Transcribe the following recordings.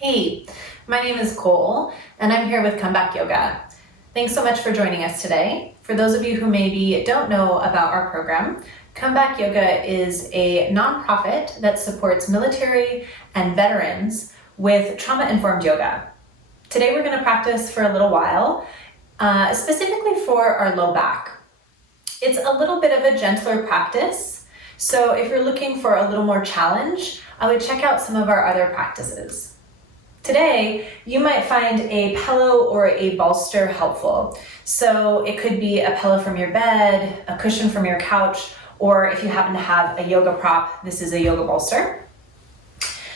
Hey, my name is Cole, and I'm here with Comeback Yoga. Thanks so much for joining us today. For those of you who maybe don't know about our program, Comeback Yoga is a nonprofit that supports military and veterans with trauma-informed yoga. Today we're going to practice for a little while, specifically for our low back. It's a little bit of a gentler practice, so if you're looking for a little more challenge, I would check out some of our other practices. Today, you might find a pillow or a bolster helpful. So it could be a pillow from your bed, a cushion from your couch, or if you happen to have a yoga prop, this is a yoga bolster.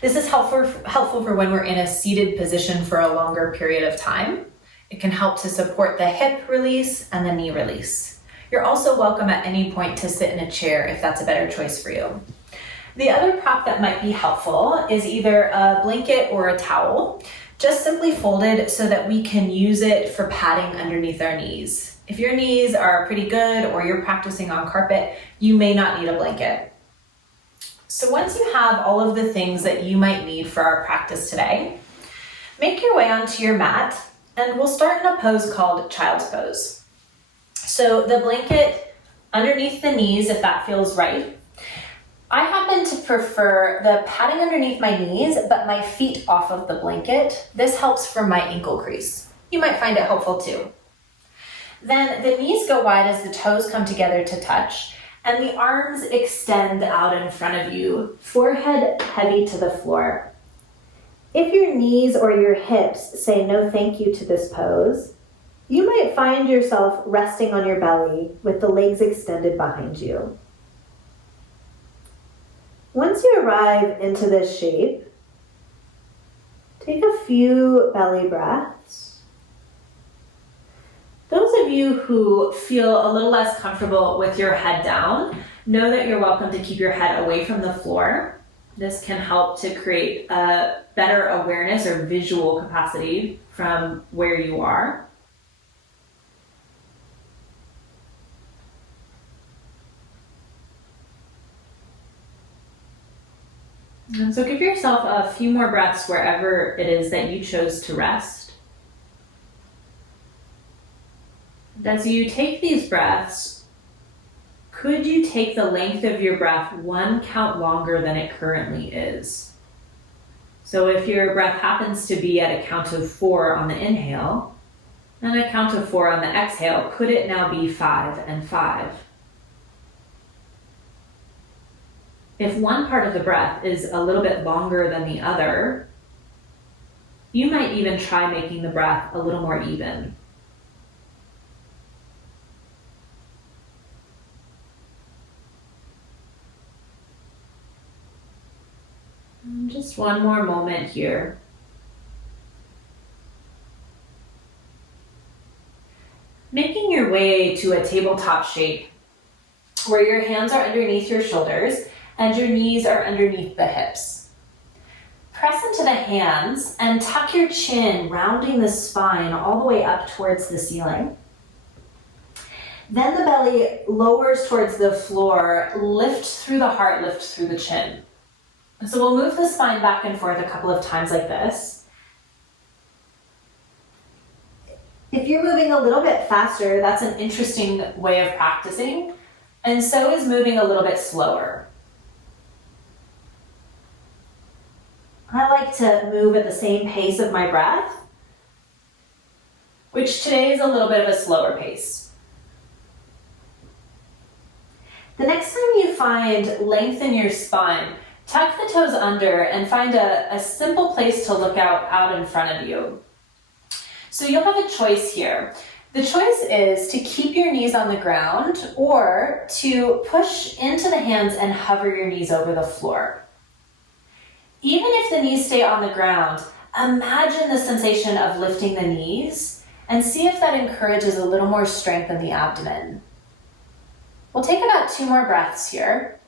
This is helpful for when we're in a seated position for a longer period of time. It can help to support the hip release and the knee release. You're also welcome at any point to sit in a chair if that's a better choice for you. The other prop that might be helpful is either a blanket or a towel, just simply folded so that we can use it for padding underneath our knees. If your knees are pretty good or you're practicing on carpet, you may not need a blanket. So once you have all of the things that you might need for our practice today, make your way onto your mat and we'll start in a pose called Child's Pose. So the blanket underneath the knees if that feels right. I happen to prefer the padding underneath my knees, but my feet off of the blanket. This helps for my ankle crease. You might find it helpful too. Then the knees go wide as the toes come together to touch, and the arms extend out in front of you, forehead heavy to the floor. If your knees or your hips say no thank you to this pose, you might find yourself resting on your belly with the legs extended behind you. Once you arrive into this shape, take a few belly breaths. Those of you who feel a little less comfortable with your head down, know that you're welcome to keep your head away from the floor. This can help to create a better awareness or visual capacity from where you are. And so give yourself a few more breaths wherever it is that you chose to rest. And as you take these breaths, could you take the length of your breath one count longer than it currently is? So if your breath happens to be at a count of 4 on the inhale and a count of 4 on the exhale, could it now be 5 and 5? If one part of the breath is a little bit longer than the other, you might even try making the breath a little more even. And just one more moment here. Making your way to a tabletop shape where your hands are underneath your shoulders and your knees are underneath the hips. Press into the hands and tuck your chin, rounding the spine all the way up towards the ceiling. Then the belly lowers towards the floor, lift through the heart, lift through the chin. So we'll move the spine back and forth a couple of times like this. If you're moving a little bit faster, that's an interesting way of practicing, and so is moving a little bit slower. I like to move at the same pace of my breath, which today is a little bit of a slower pace. The next time you find length in your spine, tuck the toes under and find a simple place to look out in front of you. So you'll have a choice here. The choice is to keep your knees on the ground or to push into the hands and hover your knees over the floor. Even if the knees stay on the ground, imagine the sensation of lifting the knees and see if that encourages a little more strength in the abdomen. We'll take about 2 more breaths here.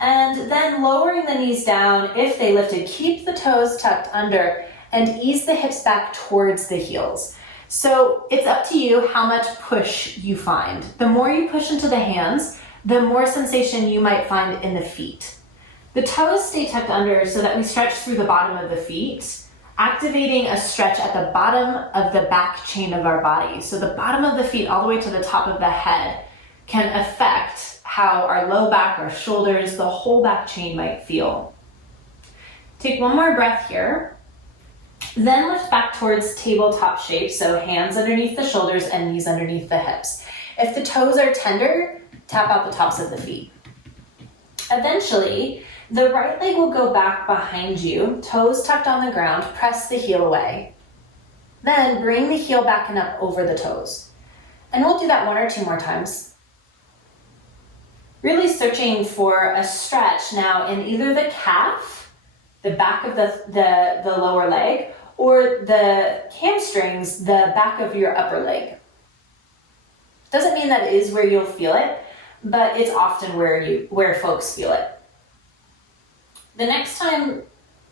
And then lowering the knees down, if they lifted, keep the toes tucked under and ease the hips back towards the heels. So it's up to you how much push you find. The more you push into the hands, the more sensation you might find in the feet. The toes stay tucked under so that we stretch through the bottom of the feet, activating a stretch at the bottom of the back chain of our body. So the bottom of the feet all the way to the top of the head can affect how our low back, our shoulders, the whole back chain might feel. Take one more breath here. Then lift back towards tabletop shape, so hands underneath the shoulders and knees underneath the hips. If the toes are tender, tap out the tops of the feet. Eventually, the right leg will go back behind you, toes tucked on the ground, press the heel away. Then bring the heel back and up over the toes. And we'll do that 1 or 2 more times. Really searching for a stretch now in either the calf, the back of the lower leg, or the hamstrings, the back of your upper leg. Doesn't mean that is where you'll feel it, but it's often where folks feel it. The next time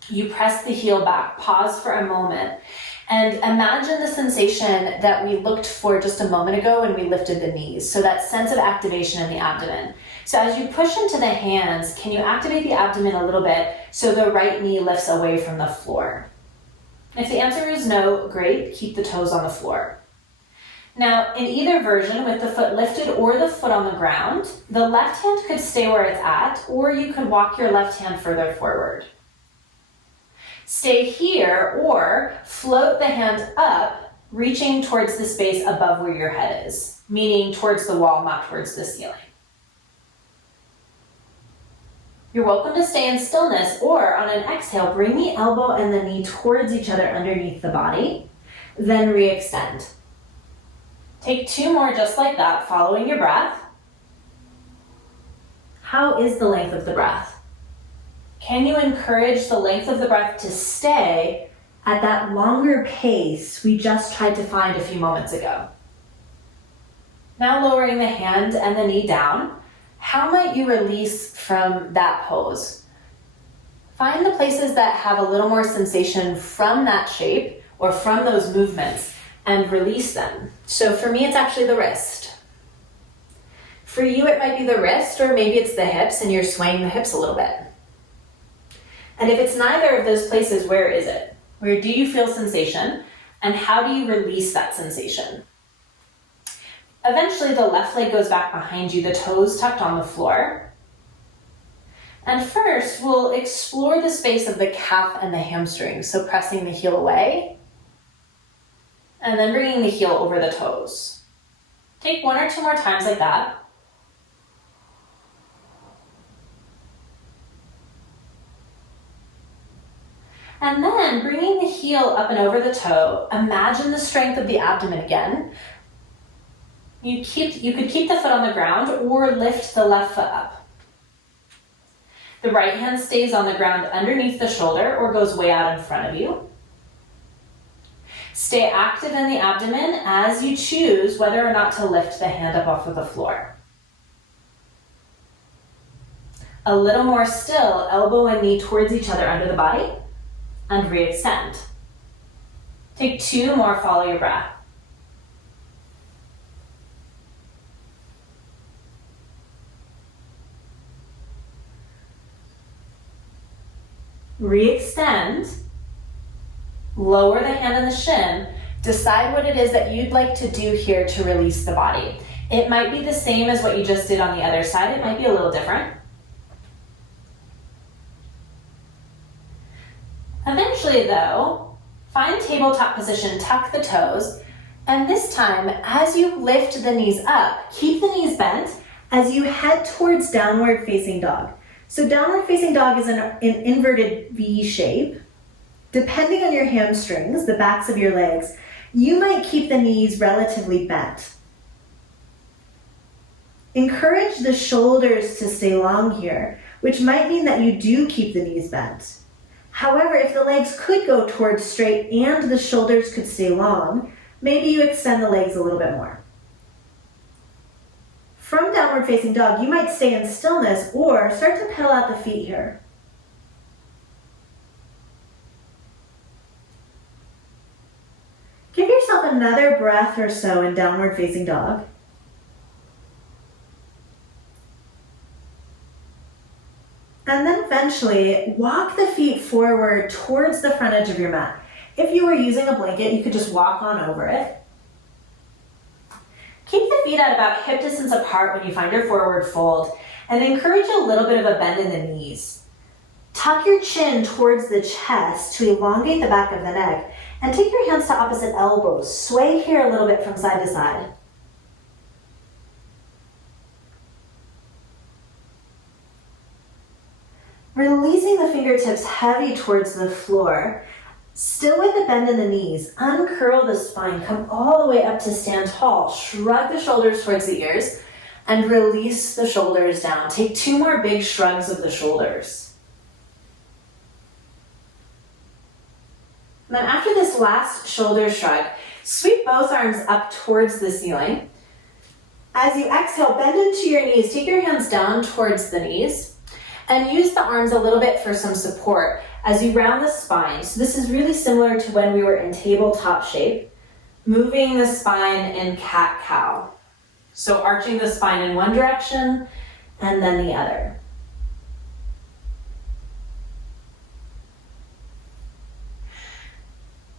you press the heel back, pause for a moment and imagine the sensation that we looked for just a moment ago when we lifted the knees. So that sense of activation in the abdomen. So as you push into the hands, can you activate the abdomen a little bit so the right knee lifts away from the floor? If the answer is no, great, keep the toes on the floor. Now, in either version, with the foot lifted or the foot on the ground, the left hand could stay where it's at, or you could walk your left hand further forward. Stay here, or float the hand up, reaching towards the space above where your head is, meaning towards the wall, not towards the ceiling. You're welcome to stay in stillness, or on an exhale, bring the elbow and the knee towards each other underneath the body, then re-extend. Take 2 more just like that, following your breath. How is the length of the breath? Can you encourage the length of the breath to stay at that longer pace we just tried to find a few moments ago? Now lowering the hand and the knee down, how might you release from that pose? Find the places that have a little more sensation from that shape or from those movements and release them. So for me, it's actually the wrist. For you, it might be the wrist, or maybe it's the hips and you're swaying the hips a little bit. And if it's neither of those places, where is it? Where do you feel sensation? And how do you release that sensation? Eventually, the left leg goes back behind you, the toes tucked on the floor. And first, we'll explore the space of the calf and the hamstring. So pressing the heel away, and then bringing the heel over the toes. Take 1 or 2 more times like that. And then bringing the heel up and over the toe, imagine the strength of the abdomen again. You could keep the foot on the ground or lift the left foot up. The right hand stays on the ground underneath the shoulder or goes way out in front of you. Stay active in the abdomen as you choose whether or not to lift the hand up off of the floor. A little more still, elbow and knee towards each other under the body, and re-extend. Take 2 more, follow your breath. Re-extend. Lower the hand and the shin. Decide what it is that you'd like to do here to release the body. It might be the same as what you just did on the other side. It might be a little different. Eventually though, find tabletop position, tuck the toes, and this time, as you lift the knees up, keep the knees bent as you head towards downward facing dog. So downward facing dog is an inverted V shape. Depending on your hamstrings, the backs of your legs, you might keep the knees relatively bent. Encourage the shoulders to stay long here, which might mean that you do keep the knees bent. However, if the legs could go towards straight and the shoulders could stay long, maybe you extend the legs a little bit more. From downward facing dog, you might stay in stillness or start to pedal out the feet here. Give yourself another breath or so in downward facing dog. And then eventually walk the feet forward towards the front edge of your mat. If you were using a blanket, you could just walk on over it. Keep the feet at about hip distance apart when you find your forward fold, and encourage a little bit of a bend in the knees. Tuck your chin towards the chest to elongate the back of the neck, and take your hands to opposite elbows. Sway here a little bit from side to side. Releasing the fingertips heavy towards the floor. Still with a bend in the knees, uncurl the spine, come all the way up to stand tall. Shrug the shoulders towards the ears and release the shoulders down. Take 2 more big shrugs of the shoulders. And then after this last shoulder shrug, sweep both arms up towards the ceiling. As you exhale, bend into your knees. Take your hands down towards the knees and use the arms a little bit for some support as you round the spine. So this is really similar to when we were in tabletop shape, moving the spine in cat-cow. So arching the spine in one direction and then the other.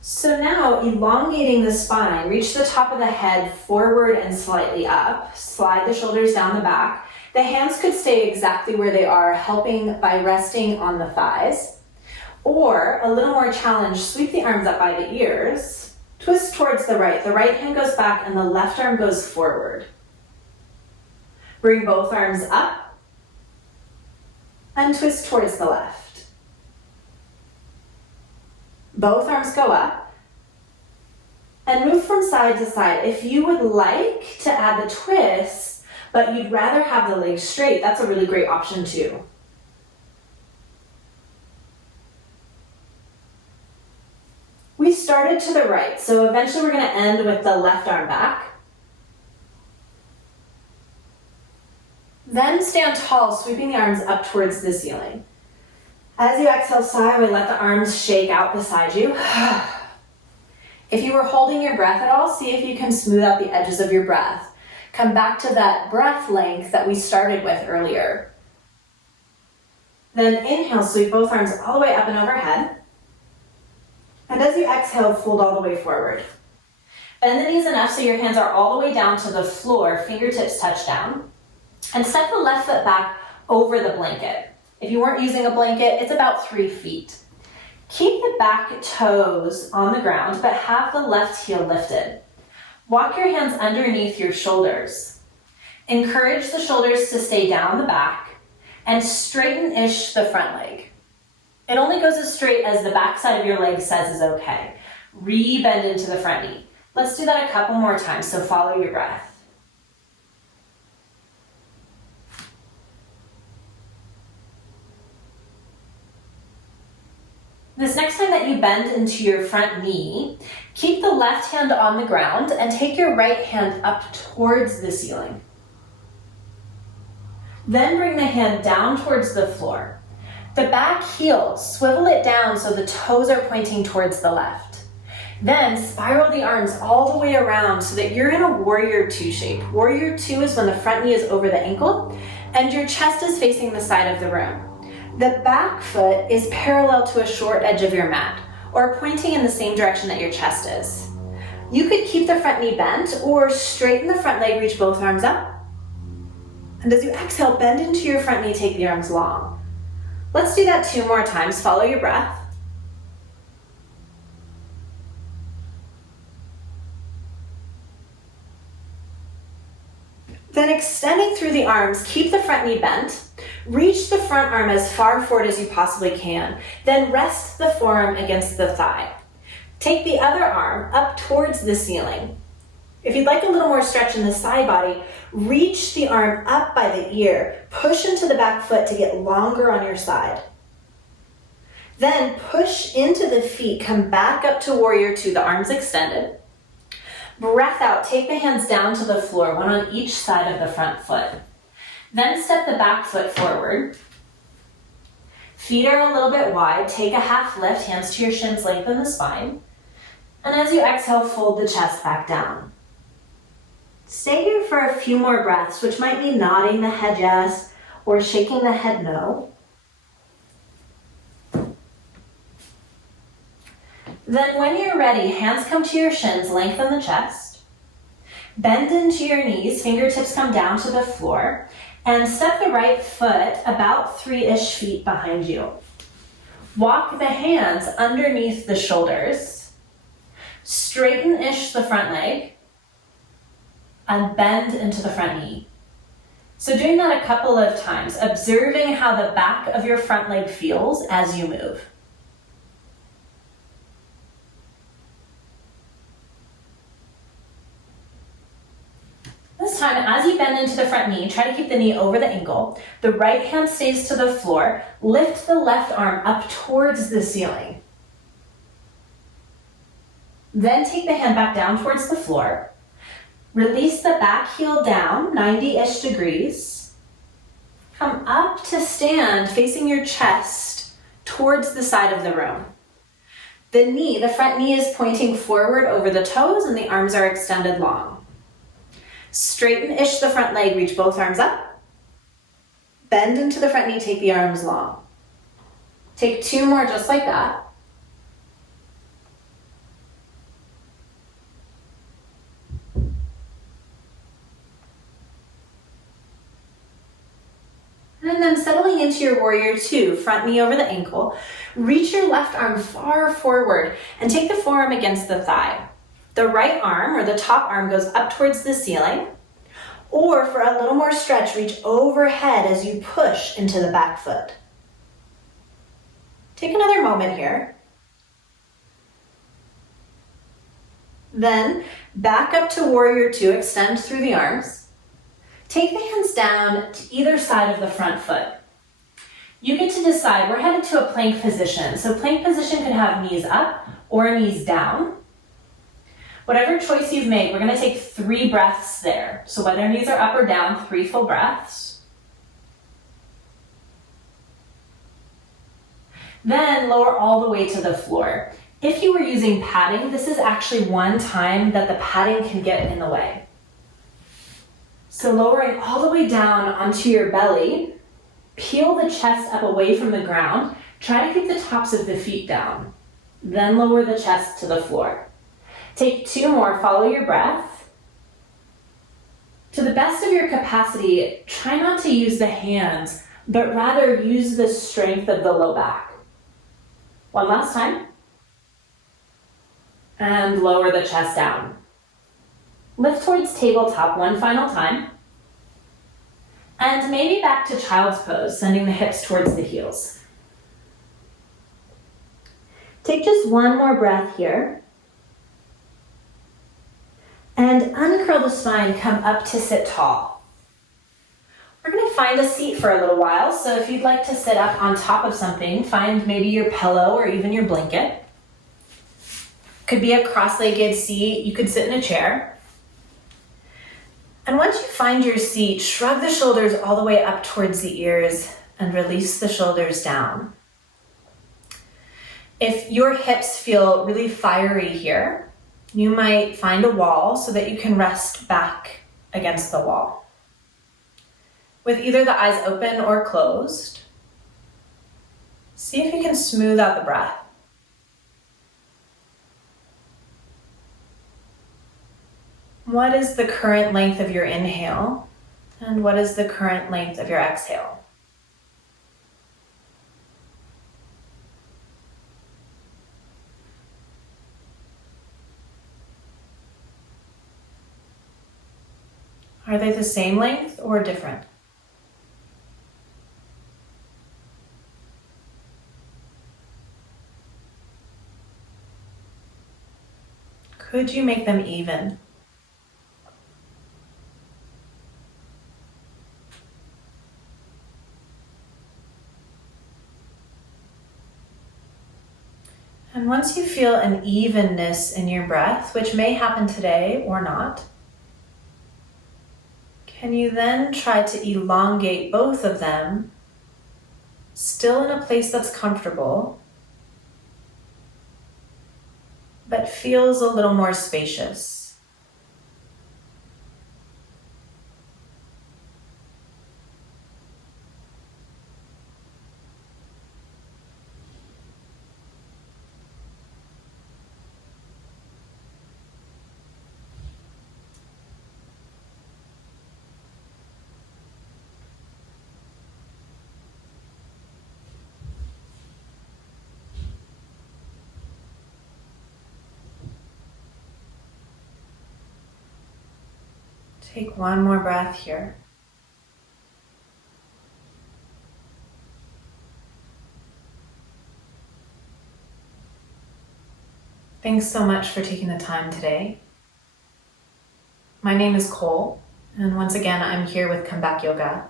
So now, elongating the spine, reach the top of the head forward and slightly up. Slide the shoulders down the back. The hands could stay exactly where they are, helping by resting on the thighs. Or, a little more challenge, sweep the arms up by the ears. Twist towards the right. The right hand goes back and the left arm goes forward. Bring both arms up and twist towards the left. Both arms go up and move from side to side. If you would like to add the twist, but you'd rather have the legs straight, that's a really great option too. We started to the right, so eventually we're going to end with the left arm back. Then stand tall, sweeping the arms up towards the ceiling. As you exhale, sigh away, let the arms shake out beside you. If you were holding your breath at all, see if you can smooth out the edges of your breath. Come back to that breath length that we started with earlier. Then inhale, sweep both arms all the way up and overhead. And as you exhale, fold all the way forward. Bend the knees enough so your hands are all the way down to the floor, fingertips touch down. And step the left foot back over the blanket. If you weren't using a blanket, it's about 3 feet. Keep the back toes on the ground, but have the left heel lifted. Walk your hands underneath your shoulders. Encourage the shoulders to stay down the back and straighten-ish the front leg. It only goes as straight as the back side of your leg says is okay. Re-bend into the front knee. Let's do that a couple more times, so follow your breath. This next time that you bend into your front knee, keep the left hand on the ground and take your right hand up towards the ceiling. Then bring the hand down towards the floor. The back heel, swivel it down so the toes are pointing towards the left. Then spiral the arms all the way around so that you're in a warrior 2 shape. Warrior 2 is when the front knee is over the ankle and your chest is facing the side of the room. The back foot is parallel to a short edge of your mat or pointing in the same direction that your chest is. You could keep the front knee bent or straighten the front leg, reach both arms up. And as you exhale, bend into your front knee, take the arms long. Let's do that 2 more times. Follow your breath. Then extending through the arms, keep the front knee bent. Reach the front arm as far forward as you possibly can. Then rest the forearm against the thigh. Take the other arm up towards the ceiling. If you'd like a little more stretch in the side body, reach the arm up by the ear. Push into the back foot to get longer on your side. Then push into the feet. Come back up to warrior 2, the arms extended. Breath out. Take the hands down to the floor, one on each side of the front foot. Then step the back foot forward. Feet are a little bit wide. Take a half lift, hands to your shins, lengthen the spine. And as you exhale, fold the chest back down. Stay here for a few more breaths, which might mean nodding the head yes or shaking the head no. Then when you're ready, hands come to your shins, lengthen the chest. Bend into your knees, fingertips come down to the floor, and step the right foot about 3-ish feet behind you. Walk the hands underneath the shoulders. Straighten-ish the front leg, and bend into the front knee. So doing that a couple of times, observing how the back of your front leg feels as you move. This time, as you bend into the front knee, try to keep the knee over the ankle. The right hand stays to the floor. Lift the left arm up towards the ceiling. Then take the hand back down towards the floor. Release the back heel down, 90-ish degrees. Come up to stand facing your chest towards the side of the room. The front knee is pointing forward over the toes and the arms are extended long. Straighten-ish the front leg, reach both arms up. Bend into the front knee, take the arms long. Take 2 more just like that. And then settling into your warrior 2, front knee over the ankle, reach your left arm far forward and take the forearm against the thigh. The right arm or the top arm goes up towards the ceiling, or for a little more stretch, reach overhead as you push into the back foot. Take another moment here. Then back up to warrior 2, extend through the arms. Take the hands down to either side of the front foot. You get to decide, we're headed to a plank position. So plank position could have knees up or knees down. Whatever choice you've made, we're going to take 3 breaths there. So whether knees are up or down, 3 full breaths. Then lower all the way to the floor. If you were using padding, this is actually one time that the padding can get in the way. So lowering all the way down onto your belly, peel the chest up away from the ground. Try to keep the tops of the feet down. Then lower the chest to the floor. Take 2 more, follow your breath. To the best of your capacity, try not to use the hands, but rather use the strength of the low back. One last time. And lower the chest down. Lift towards tabletop one final time. And maybe back to child's pose, sending the hips towards the heels. Take just 1 more breath here. And uncurl the spine, come up to sit tall. We're going to find a seat for a little while, so if you'd like to sit up on top of something, find maybe your pillow or even your blanket. Could be a cross-legged seat, you could sit in a chair. And once you find your seat, shrug the shoulders all the way up towards the ears and release the shoulders down. If your hips feel really fiery here, you might find a wall so that you can rest back against the wall. With either the eyes open or closed, see if you can smooth out the breath. What is the current length of your inhale, and what is the current length of your exhale? Are they the same length or different? Could you make them even? And once you feel an evenness in your breath, which may happen today or not, can you then try to elongate both of them, still in a place that's comfortable, but feels a little more spacious? Take one more breath here. Thanks so much for taking the time today. My name is Cole, and once again, I'm here with Come Back Yoga.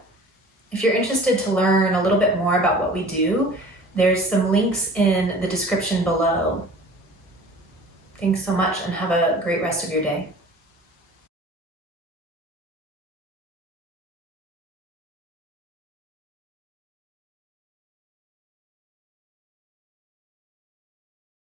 If you're interested to learn a little bit more about what we do, there's some links in the description below. Thanks so much and have a great rest of your day.